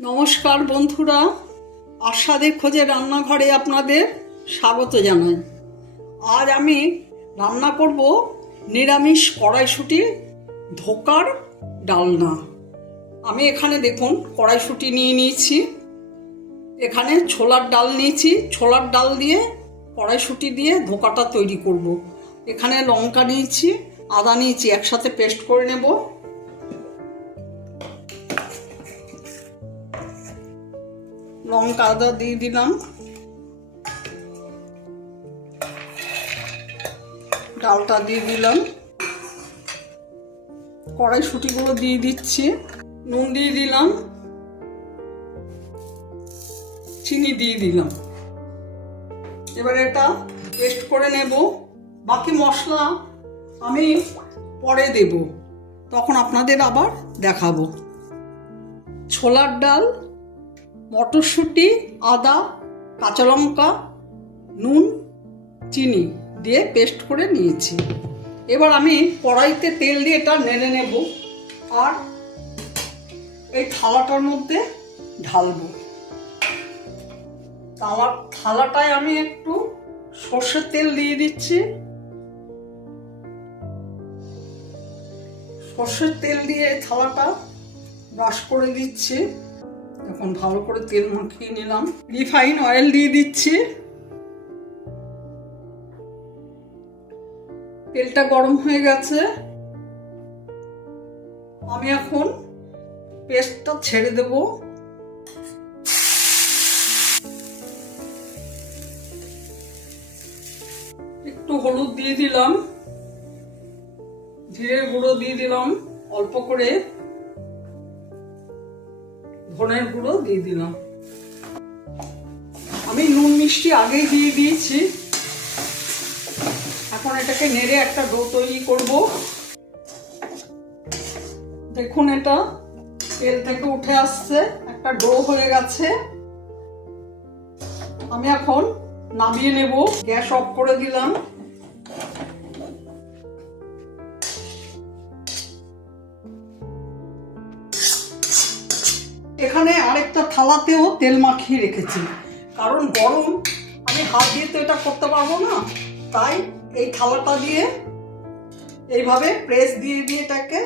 নমস্কার বন্ধুরা। আস্বাদের খোঁজে রান্নাঘরে আপনাদের স্বাগত জানাই। আজ আমি রান্না করব নিরামিষ কড়াইশুটি ধোকার ডালনা। আমি এখানে দেখুন, কড়াইশুটি নিয়ে নিয়েছি। এখানে ছোলার ডাল নিয়েছি। ছোলার ডাল দিয়ে কড়াইশুটি দিয়ে ধোকাটা তৈরি করব। এখানে লঙ্কা নিয়েছি, আদা নিয়েছি, একসাথে পেস্ট করে নেব। লঙ্কা আদা দিয়ে দিলাম। ডালটা দিয়ে দিলাম। কড়াইশুটিগুলো দিয়ে দিচ্ছি। নুন দিয়ে দিলাম। চিনি দিয়ে দিলাম। এবার এটা পেস্ট করে নেব। বাকি মশলা আমি পরে দেব। তখন আপনাদের আবার দেখাবো। ছোলার ডাল মটরশুঁটি, আদা, কাঁচা লঙ্কা, নুন, চিনি দিয়ে পেস্ট করে নিয়েছি। এবার আমি কড়াইতে তেল দিয়ে এটা নেড়ে নেব আর এই থালাটার মধ্যে ঢালবো। আমার থালাটায় আমি একটু সর্ষের তেল দিয়ে দিচ্ছি। সর্ষের তেল দিয়ে থালাটা ব্রাশ করে দিচ্ছি। এখন ভালো করে তেল মাখিয়ে নিলাম। রিফাইন অয়েল দিয়ে দিচ্ছি। তেলটা গরম হয়ে গেছে। আমি এখন পেস্টটা ছেড়ে দেব। একটু হলুদ দিয়ে দিলাম। জিরের গুঁড়ো দিয়ে দিলাম। অল্প করে ধনের গুঁড়ো দিয়ে দিলাম। আমি নুন মিষ্টি আগেই দিয়ে দিয়েছি। এখন এটাকে নেড়ে একটা ডো তৈরি করব। দেখুন এটা, তেল থেকে উঠে আসছে, একটা ডো হয়ে গেছে। আমি এখন নামিয়ে নেব। গ্যাস অফ করে দিলাম। এখানে আরেকটা থালাতেও তেল মাখিয়ে রেখেছি। কারণ গরম, আমি হাত দিয়ে তো এটা করতে পারব না। তাই এই থালাটা দিয়ে এইভাবে প্রেস দিয়ে দিয়ে এটাকে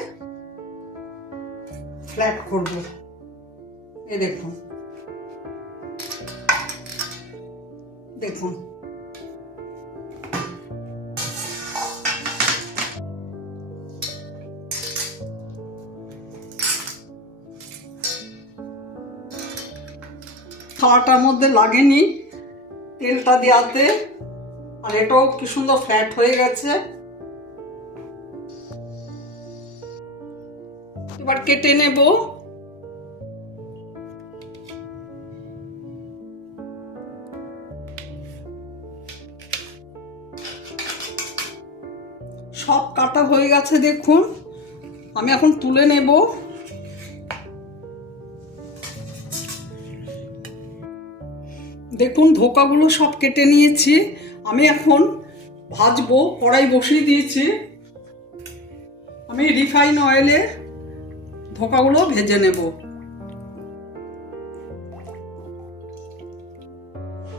ফ্ল্যাট করব। এ দেখুন। দেখুন। থালাটার মধ্যে লাগেনি তেলটা দেওয়াতে। আর এটাও কি সুন্দর ফ্ল্যাট হয়ে গেছে। এবার কেটে নেব। সব কাটা হয়ে গেছে দেখুন। আমি এখন তুলে নেব। দেখুন, ধোকাগুলো সব কেটে নিয়েছি। আমি এখন ভাজবো, কড়াই বসিয়ে দিয়েছি। আমি রিফাইন অয়েলে ধোকাগুলো ভেজে নেব।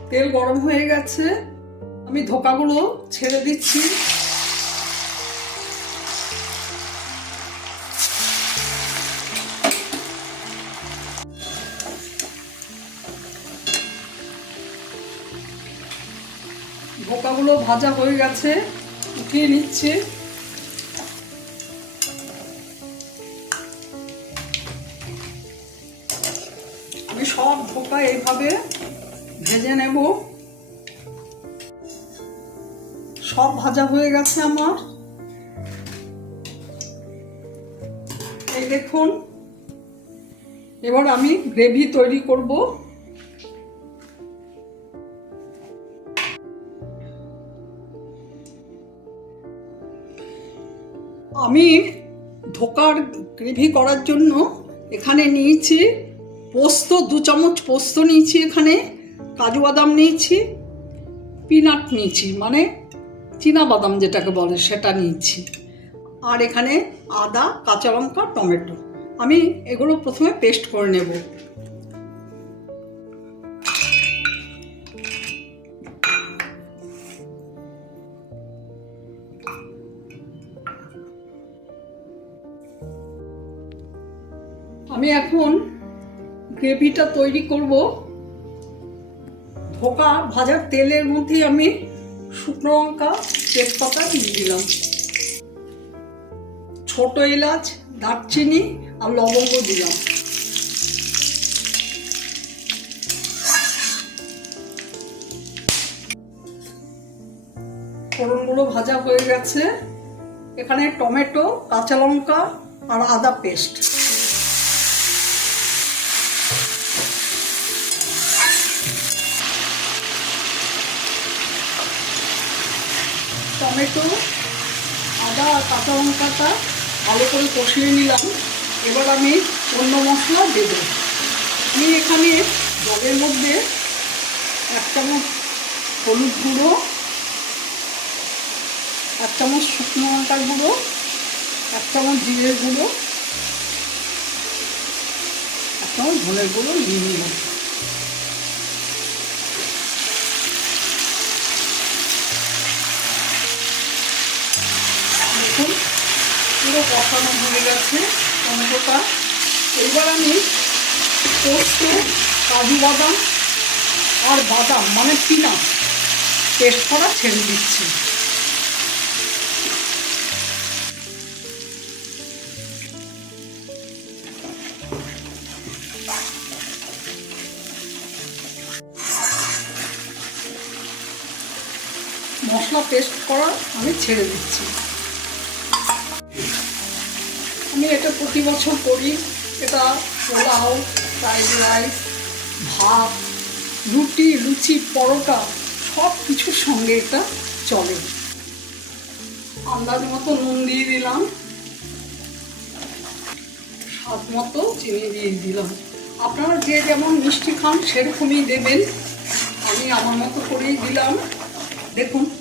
তেল গরম হয়ে গেছে। আমি ধোকাগুলো ছেড়ে দিচ্ছি। ধোকাগুলো ভাজা হয়ে গেছে, উঠিয়ে নিচ্ছে। আমি সব ধোকা এইভাবে ভেজে নেব। সব ভাজা হয়ে গেছে আমার। এই দেখুন, এবার আমি গ্রেভি তৈরি করব। আমি ধোকার গ্রেভি করার জন্য এখানে নিয়েছি পোস্ত, দু চামচ পোস্ত নিয়েছি এখানে, কাজু বাদাম নিয়েছি, পিনাট নিয়েছি মানে চীনা বাদাম যেটাকে বলে সেটা নিয়েছি। আর এখানে আদা, কাঁচা লঙ্কা, টমেটো। আমি এগুলো প্রথমে পেস্ট করে নেব। এখন গ্রেভিটা তৈরি করব। ধোকা ভাজার তেলের মধ্যে আমি শুকনো লঙ্কা তেজপাতা দিয়ে দিলাম। ছোট এলাচ, দারচিনি আর লবঙ্গ দিলাম। ফোড়নগুলো ভাজা হয়ে গেছে। এখানে টমেটো, কাঁচা লঙ্কা আর আদা পেস্ট। টমেটো, আদা আর কাঁচা লঙ্কাটা ভালো করে কষিয়ে নিলাম। এবার আমি অন্য মশলা দেব। আমি এখানে জলের মধ্যে এক চামচ হলুদ গুঁড়ো, এক চামচ শুকনো লঙ্কার গুঁড়ো, এক চামচ জিরের গুঁড়ো, এক চামচ ধনের গুঁড়ো নিয়ে নিলাম পুরো কষানো হয়ে গেছে টমেটোটা। এবার আমি পোস্ত, কাজু বাদাম আর বাদাম মানে পিনা পেস্ট করা ছেড়ে দিচ্ছি। মশলা পেস্ট করা আমি ছেড়ে দিচ্ছি। আমি এটা প্রতি বছর করি। এটা পোলাও, ফ্রাইড রাইস, ভাত, রুটি, লুচি, পরোটা, সব কিছুর সঙ্গে এটা চলে। আন্দাজ মতো নুন দিয়ে দিলাম। স্বাদ মতো চিনি দিয়ে দিলাম। আপনারা যে যেমন মিষ্টি খান, সেরকমই দেবেন। আমি আমার মতো করেই দিলাম। দেখুন।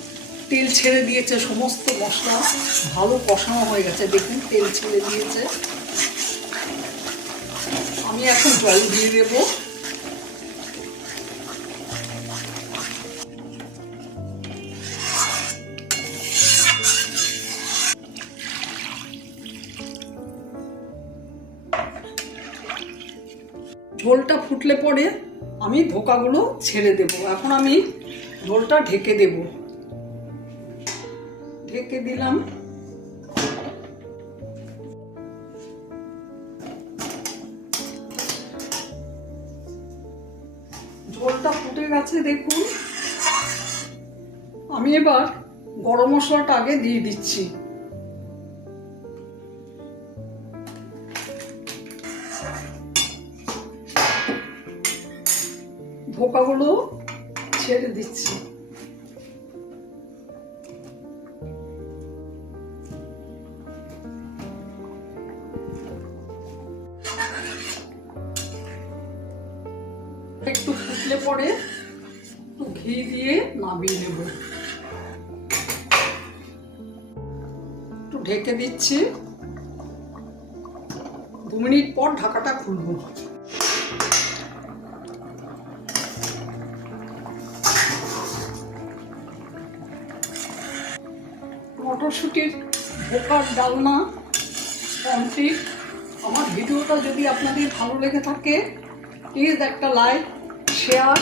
তেল ছেড়ে দিয়েছে, সমস্ত মশলা ভালো কষানো হয়ে গেছে, দেখুন, তেল ছেড়ে দিয়েছে। আমি এখন জল দিয়ে দেবো। ঝোলটা ফুটলে পরে আমি ধোকাগুলো ছেড়ে দেব। এখন আমি ঝোলটা ঢেকে দেব। ঢেকে দিলাম। ঝোলটা ফুটে গেছে, দেখুন। আমি এবার গরম মশলাটা আগে দিয়ে দিচ্ছি। ধোকাগুলো ছেড়ে দিচ্ছি। একটু ফুটলে পরে একটু ঘি দিয়ে নামিয়ে নেব। একটু ঢেকে দিচ্ছি। দু মিনিট পর ঢাকাটা খুলবো। মটরশুঁটির বোকার ডালনা কমপ্লিট আমার ভিডিওটা যদি আপনাদের ভালো লেগে থাকে প্লিজ একটা লাইক, শেয়ার।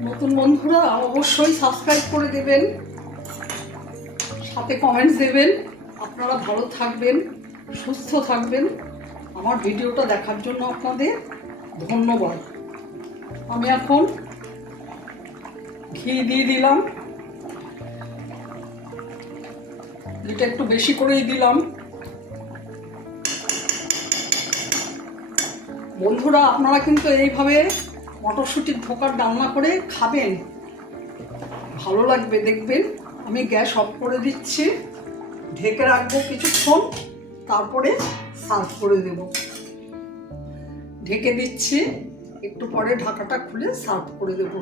নতুন বন্ধুরা, অবশ্যই সাবস্ক্রাইব করে দেবেন। সাথে কমেন্টস দেবেন। আপনারা ভালো থাকবেন, সুস্থ থাকবেন। আমার ভিডিওটা দেখার জন্য আপনাদের ধন্যবাদ। আমি এখন ঘি দিয়ে দিলাম। এটা একটু বেশি করেই দিলাম। বন্ধুরা, আপনারা কিন্তু এইভাবে মটরশুঁটির ঢোকার ডালনা করে খাবেন। ভালো লাগবে দেখবেন। আমি গ্যাস অফ করে দিচ্ছি। ঢেকে রাখব কিছুক্ষণ, তারপরে সার্ভ করে দেব। ঢেকে দিচ্ছি। একটু পরে ঢাকাটা খুলে সার্ভ করে দেবো।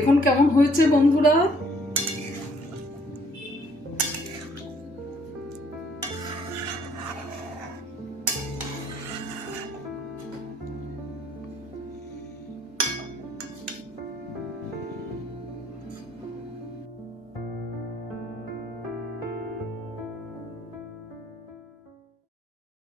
দেখুন কেমন হয়েছে বন্ধুরা।